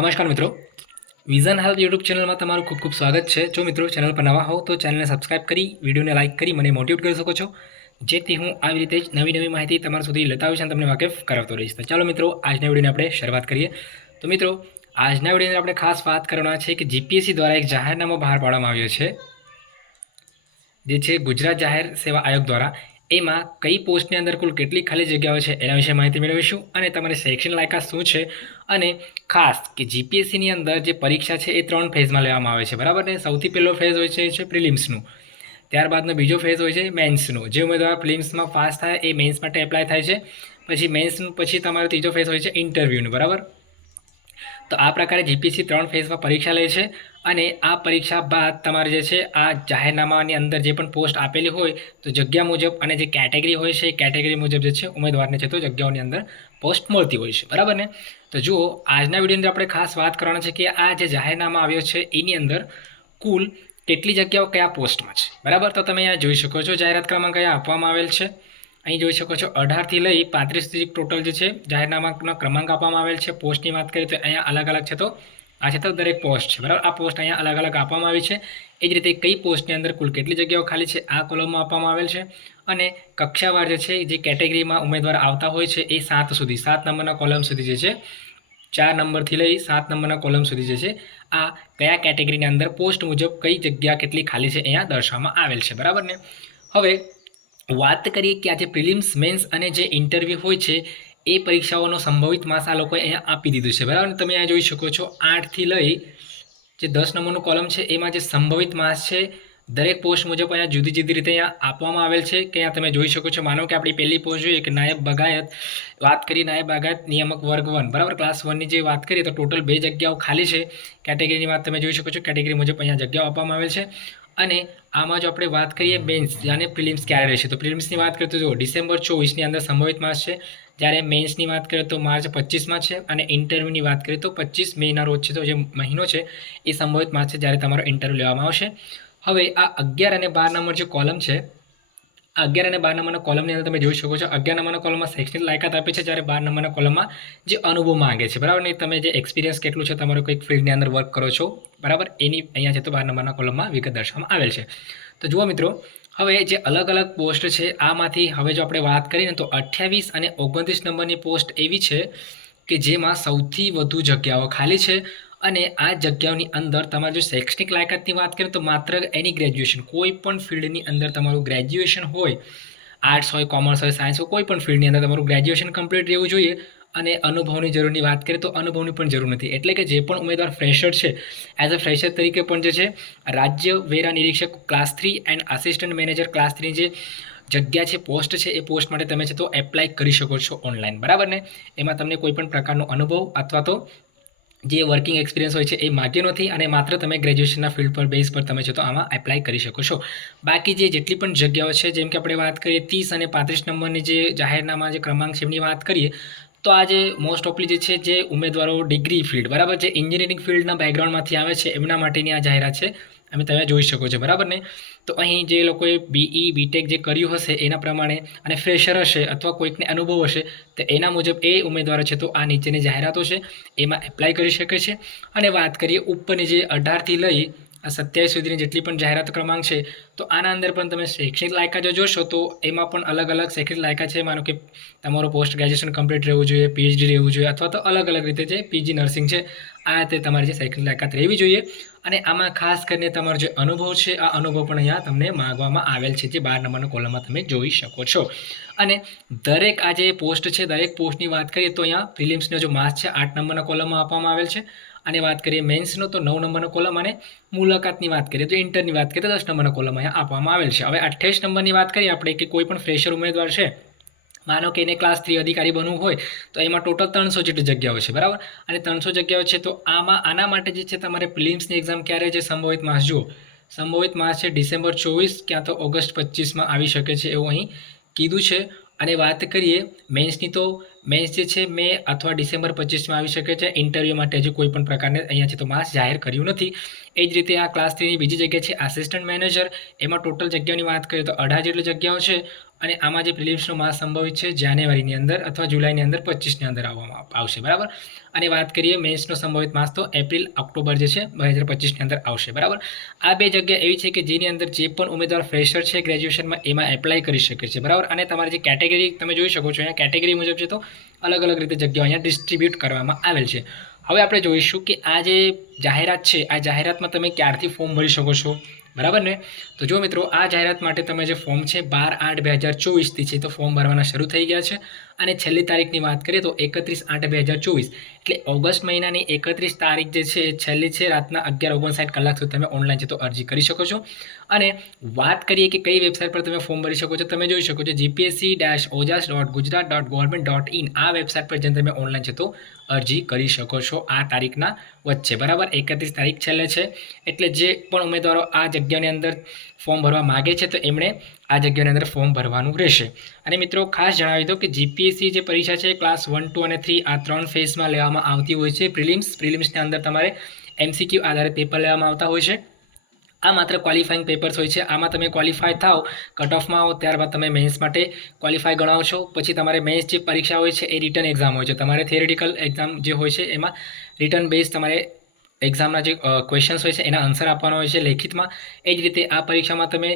નમસ્કાર મિત્રો, vision help YouTube ચેનલમાં તમારું ખૂબ ખૂબ સ્વાગત છે. જો મિત્રો ચેનલ પર નવા હો તો ચેનલને સબસ્ક્રાઇબ કરી વિડીયોને લાઇક કરી મને મોટિવેટ કરી શકો છો, જેથી હું આવી રીતે જ નવી માહિતી તમારા સુધી લેતા આવીશ અને તમને વાકેફ કરાવતો રહીશ. તો ચાલો મિત્રો, આજના વિડીયોને આપણે શરૂઆત કરીએ. તો મિત્રો, આજના વિડીયોની આપણે ખાસ વાત કરવાના છે કે જીપીએસસી દ્વારા એક જાહેરનામું બહાર પાડવામાં આવ્યો છે, જે છે ગુજરાત જાહેર સેવા આયોગ દ્વારા. એમાં કઈ પોસ્ટની અંદર કુલ કેટલી ખાલી જગ્યાઓ છે એના વિશે માહિતી મેળવીશું અને તમારી શૈક્ષણિક લાયકાત શું છે, અને ખાસ કે જીપીએસસીની અંદર જે પરીક્ષા છે એ 3 ફેઝમાં લેવામાં આવે છે, બરાબર ને. સૌથી પહેલો ફેઝ હોય છે પ્રિલિમ્સનું, ત્યારબાદનો બીજો ફેઝ હોય છે મેન્સનું. જે ઉમેદવાર પ્રિલિમ્સમાં પાસ થાય એ મેન્સ માટે એપ્લાય થાય છે. પછી મેન્સનું પછી તમારો ત્રીજો ફેઝ હોય છે ઇન્ટરવ્યૂનું, બરાબર. તો આ પ્રકારે જીપીએસસી 3 ફેઝમાં પરીક્ષા લે છે, અને આ પરીક્ષા બાદ તમારે જે છે આ જાહેરનામાની અંદર જે પણ પોસ્ટ આપેલી હોય તો જગ્યા મુજબ અને જે કેટેગરી હોય છે એ કેટેગરી મુજબ જે છે ઉમેદવારને છે તો જગ્યાઓની અંદર પોસ્ટ મળતી હોય છે, બરાબર ને. તો જુઓ, આજના વિડીયોની અંદર આપણે ખાસ વાત કરવાના છે કે આ જે જાહેરનામા આવ્યો છે એની અંદર કુલ કેટલી જગ્યાઓ કયા પોસ્ટમાં છે, બરાબર. તો તમે અહીંયા જોઈ શકો છો જાહેરાત ક્રમાંક કયા આપવામાં આવેલ છે. અહીં જોઈ શકો છો 18થી લઈ 35 સુધી ટોટલ જે છે જાહેરનામાનો ક્રમાંક આપવામાં આવેલ છે. પોસ્ટની વાત કરીએ તો અહીંયા અલગ અલગ છે, તો આ છે તો દરેક પોસ્ટ છે, બરાબર. આ પોસ્ટ અહીંયા અલગ અલગ આપવામાં આવી છે. એ જ રીતે કઈ પોસ્ટની અંદર કુલ કેટલી જગ્યાઓ ખાલી છે આ કોલમમાં આપવામાં આવેલ છે. અને કક્ષાવાર જે છે જે કેટેગરીમાં ઉમેદવાર આવતા હોય છે એ 7 સુધી 7 નંબરના કોલમ સુધી જે છે 4 નંબરથી લઈ 7 નંબરના કોલમ સુધી જે છે આ કયા કેટેગરીની અંદર પોસ્ટ મુજબ કઈ જગ્યા કેટલી ખાલી છે અહીંયા દર્શાવવામાં આવેલ છે, બરાબર ને. હવે વાત કરીએ કે આ જે પ્રિલિમ્સ, મેન્સ અને જે ઇન્ટરવ્યૂ હોય છે એ પરીક્ષાઓનો સંભવિત માસ આ લોકોએ અહીંયા આપી દીધું છે, બરાબર. તમે અહીંયા જોઈ શકો છો 8થી લઈ જે 10 નંબરનું કોલમ છે એમાં જે સંભવિત માસ છે દરેક પોસ્ટ મુજબ અહીંયા જુદી જુદી રીતે અહીંયા આપવામાં આવેલ છે. કે અહીંયા તમે જોઈ શકો છો, માનો કે આપણી પહેલી પોસ્ટ જોઈએ કે નાયબ બાગાયત, વાત કરી નાયબ બાગાયત નિયામક વર્ગ 1, બરાબર, ક્લાસ 1ની જે વાત કરીએ તો ટોટલ 2 જગ્યાઓ ખાલી છે. કેટેગરીની વાત તમે જોઈ શકો છો, કેટેગરી મુજબ અહીંયા જગ્યાઓ આપવામાં આવેલ છે. અને આમાં જો આપણે વાત કરીએ મેન્સ અને પ્રિલિમ્સ ક્યારે રહેશે, તો પ્રિલિમ્સની વાત કરીએ તો જો ડિસેમ્બર 24ની અંદર સંભવિત માસ છે, જ્યારે મેન્સની વાત કરીએ તો માર્ચ 25માં છે, અને ઇન્ટરવ્યૂની વાત કરીએ તો 25 મેના રોજ છે. તો જે મહિનો છે એ સંભવિત માસ છે જ્યારે તમારો ઇન્ટરવ્યૂ લેવામાં આવશે. હવે આ 11 અને 12 નંબર જે કોલમ છે, 11 અને 12 નંબરના કોલમની અંદર તમે જોઈ શકો છો 11 નંબરના કોલમમાં શૈક્ષણિક લાયકાત આપે છે, જ્યારે 12 નંબરના કોલમમાં જે અનુભવ માંગે છે, બરાબર ને. તમે જે એક્સપિરિયન્સ કેટલું છે તમારો કોઈક ફિલ્ડની અંદર વર્ક કરો છો, બરાબર, એની અહીંયા છે તો 12 નંબરના કોલમમાં વિગત દર્શાવવામાં આવેલ છે. તો જુઓ મિત્રો, હવે જે અલગ અલગ પોસ્ટ છે આમાંથી હવે જો આપણે વાત કરીએ ને તો 28 અને 29 નંબરની પોસ્ટ એવી છે કે જેમાં સૌથી વધુ જગ્યાઓ ખાલી છે. અને આ જગ્યાઓની અંદર તમારે જો શૈક્ષણિક લાયકાતની વાત કરીએ તો માત્ર એની ગ્રેજ્યુએશન, કોઈ પણ ફિલ્ડની અંદર તમારું ગ્રેજ્યુએશન હોય, આર્ટ્સ હોય, કોમર્સ હોય, સાયન્સ હોય, કોઈ પણ ફિલ્ડની અંદર તમારું ગ્રેજ્યુએશન કમ્પ્લીટ રહેવું જોઈએ. અને અનુભવની જરૂરની વાત કરીએ તો અનુભવની પણ જરૂર નથી. એટલે કે જે પણ ઉમેદવાર ફ્રેશર છે, એઝ અ ફ્રેશર તરીકે પણ જે છે રાજ્ય વેરા નિરીક્ષક class 3 and assistant manager class 3 જે જગ્યા છે, પોસ્ટ છે, એ પોસ્ટ માટે તમે છે તો એપ્લાય કરી શકો છો ઓનલાઈન, બરાબર ને. એમાં તમને કોઈ પણ પ્રકારનો અનુભવ અથવા તો જે વર્કિંગ એક્સપિરિયન્સ હોય છે એ માગ્યો નથી, અને માત્ર તમે ગ્રેજ્યુએશનના ફિલ્ડ પર બેઝ પર તમે છે તો આમાં એપ્લાય કરી શકો છો. બાકી જે જેટલી પણ જગ્યાઓ છે, જેમ કે આપણે વાત કરીએ 30 અને 35 નંબરની જે જાહેરનામા જે ક્રમાંક છે એમની વાત કરીએ તો આ જે મોસ્ટ ઓફલી જે છે જે ઉમેદવારો ડિગ્રી ફિલ્ડ, બરાબર, જે એન્જિનિયરિંગ ફિલ્ડના બેકગ્રાઉન્ડમાંથી આવે છે એમના માટેની આ જાહેરાત છે, અમે તમે જોઈ શકો છો, બરાબર ને. તો અહીં જે લોકોએ બીઈ બીટેક જે કર્યું હશે એના પ્રમાણે અને ફ્રેશર હશે અથવા કોઈકને અનુભવ હશે તો એના મુજબ એ ઉમેદવારો છે તો આ નીચેની જાહેરાતો છે એમાં એપ્લાય કરી શકે છે. અને વાત કરીએ ઉપરની જે 18થી લઈ 27 સુધીની જેટલી પણ જાહેરાત ક્રમાંક છે તો આના અંદર પણ તમે શૈક્ષણિક લાયકાત જો જોશો તો એમાં પણ અલગ અલગ શૈક્ષણિક લાયકાત છે. માનો કે તમારું પોસ્ટ ગ્રેજ્યુએશન કમ્પ્લીટ રહેવું જોઈએ, પીએચડી રહેવું જોઈએ, અથવા તો અલગ અલગ રીતે જે પીજી નર્સિંગ છે આ રીતે તમારી જે શૈક્ષણિક લાયકાત રહેવી જોઈએ. અને આમાં ખાસ કરીને તમારો જે અનુભવ છે આ અનુભવ પણ અહીંયા તમને માગવામાં આવેલ છે, જે 12 નંબરના કોલમમાં તમે જોઈ શકો છો. અને દરેક આ જે પોસ્ટ છે, દરેક પોસ્ટની વાત કરીએ તો અહીંયા પ્રિલિમ્સનો જો માસ છે 8 નંબરના કોલમમાં આપવામાં આવેલ છે. અને વાત કરીએ મેન્સનો તો 9 નંબરનો કોલમ, અને મુલાકાતની વાત કરીએ તો ઇન્ટરની વાત કરીએ તો 10 નંબરના કોલમ અહીંયા આપવામાં આવેલ છે. હવે 28 નંબરની વાત કરીએ આપણે કે કોઈ પણ ફ્રેશર ઉમેદવાર છે, માનો કે એને ક્લાસ 3 અધિકારી બનવું હોય તો એમાં ટોટલ 300 જેટલી જગ્યાઓ છે, બરાબર. અને 300 જગ્યાઓ છે તો આના માટે જે છે તમારે પ્રિલિમ્સની એક્ઝામ ક્યારે છે, સંભવિત માસ જુઓ, સંભવિત માસ છે ડિસેમ્બર 24 ક્યાં તો ઓગસ્ટ 25માં આવી શકે છે એવું અહીં કીધું છે. અને વાત કરીએ મેન્સની તો મેન્સ જે છે મે અથવા ડિસેમ્બર 25માં આવી શકે છે. ઇન્ટરવ્યૂ માટે હજુ કોઈ પણ પ્રકારને અહીંયા છે તો માસ જાહેર કર્યું નથી. એ જ રીતે આ ક્લાસ 3ની બીજી જગ્યા છે આસિસ્ટન્ટ મેનેજર, એમાં ટોટલ જગ્યાઓની વાત કરીએ તો 18 જેટલી જગ્યાઓ છે. અને આમાં જે પ્રિલિમ્સનો માસ સંભવિત છે જાન્યુઆરીની અંદર અથવા જુલાઈની અંદર 25ની અંદર આવશે, બરાબર. અને વાત કરીએ મેન્સનો સંભવિત માસ તો એપ્રિલ ઓક્ટોબર જે છે 2025ની અંદર આવશે, બરાબર. આ બે જગ્યા એવી છે કે જેની અંદર જે પણ ઉમેદવાર ફ્રેશર છે ગ્રેજ્યુએશનમાં એમાં એપ્લાય કરી શકે છે, બરાબર. અને તમારી જે કેટેગરી તમે જોઈ શકો છો અહીંયા કેટેગરી મુજબ છે તો અલગ અલગ રીતે જગ્યાઓ અહીંયા ડિસ્ટ્રીબ્યુટ કરવામાં આવેલ છે. હવે આપણે જોઈશું કે આ જે જાહેરાત છે આ જાહેરાતમાં તમે ક્યારથી ફોર્મ ભરી શકો છો, બરાબર ને. તો જો મિત્રો આ જાહેરાત માટે તમે જે ફોર્મ છે 12/8/2024થી છે તો ફોર્મ ભરવાના શરૂ થઈ ગયા છે. અને છેલ્લી તારીખની વાત કરીએ તો 31/8/2024 એટલે ઓગસ્ટ મહિનાની 31 તારીખ જે છે એ છેલ્લી છે. રાતના 11:59 કલાક સુધી તમે ઓનલાઈન છે તો અરજી કરી શકો છો. અને વાત કરીએ કે કઈ વેબસાઇટ પર તમે ફોર્મ ભરી શકો છો, તમે જોઈ શકો છો gpsc-ojas.gujarat.government.in આ વેબસાઇટ પર જઈને તમે ઓનલાઈન છે તો અરજી કરી શકો છો આ તારીખના વચ્ચે, બરાબર. 31 તારીખ છેલ્લે છે એટલે જે પણ ઉમેદવારો આ જગ્યાની અંદર ફોર્મ ભરવા માગે છે તો એમણે આ જગ્યાની અંદર ફોર્મ ભરવાનું રહેશે. અને મિત્રો ખાસ જણાવી દો કે જીપીએસસી જે પરીક્ષા છે ક્લાસ 1, 2 અને 3 આ 3 ફેઝમાં લેવામાં આવતી હોય છે. પ્રિલિમ્સની અંદર તમારે એમસીક્યુ આધારે પેપર લેવામાં આવતા હોય છે. આ માત્ર ક્વોલિફાઈંગ પેપર્સ હોય છે. આમાં તમે ક્વોલિફાય થાવ, કટ ઓફમાં આવો, ત્યારબાદ તમે મેન્સ માટે ક્વોલિફાય ગણાવો છો. પછી તમારે મેન્સ જે પરીક્ષા હોય છે એ રિટર્ન એક્ઝામ હોય છે. તમારે થિયરિટિકલ એક્ઝામ જે હોય છે એમાં રિટર્ન બેઝ તમારે એક્ઝામના જે ક્વેશ્ચન્સ હોય છે એના આન્સર આપવાનો હોય છે લેખિતમાં. એ જ રીતે આ પરીક્ષામાં તમે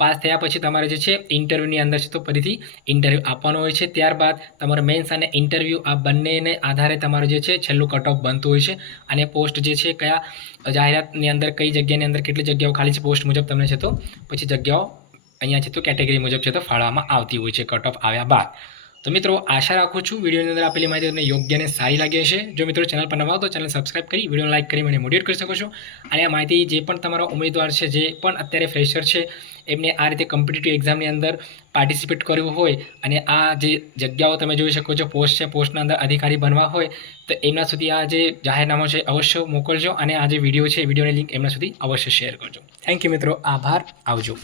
પાસ થયા પછી તમારે જે છે ઇન્ટરવ્યૂની અંદર છે તો ફરીથી ઇન્ટરવ્યૂ આપવાનો હોય છે. ત્યારબાદ તમારે મેન્સ અને ઇન્ટરવ્યૂ આ બંનેને આધારે તમારું જે છે છેલ્લું કટ ઓફ બનતું હોય છે. અને પોસ્ટ જે છે કયા જાહેરાતની અંદર કઈ જગ્યાની અંદર કેટલી જગ્યાઓ ખાલી છે પોસ્ટ મુજબ તમને છે તો પછી જગ્યાઓ અહીંયા છે તો કેટેગરી મુજબ છે તો ફાળવવામાં આવતી હોય છે કટ ઓફ આવ્યા બાદ. તો મિત્રો આશા રાખું છું વિડીયોની અંદર આપેલી માહિતી તમને યોગ્ય અને સારી લાગી હશે. જો મિત્રો ચેનલ પર નવા હો તો ચેનલ સબસ્ક્રાઇબ કરી વિડીયોને લાઇક કરી મને મોટિવેટ કરી શકો છો. અને આ માહિતી જે પણ તમારો ઉમેદવાર છે જે પણ અત્યારે ફ્રેશર છે એમને આ રીતે કોમ્પિટિટિવ એક્ઝામની અંદર પાર્ટિસિપેટ કરવું હોય અને આ જે જગ્યાઓ તમે જોઈ શકો છો પોસ્ટ છે પોસ્ટના અંદર અધિકારી બનવા હોય તો એમના સુધી આ જે જાહેરનામું છે અવશ્ય મોકલજો. અને આ જે વિડીયો છે વિડીયોની લિંક એમના સુધી અવશ્ય શેર કરજો. થેન્ક યુ મિત્રો, આભાર, આવજો.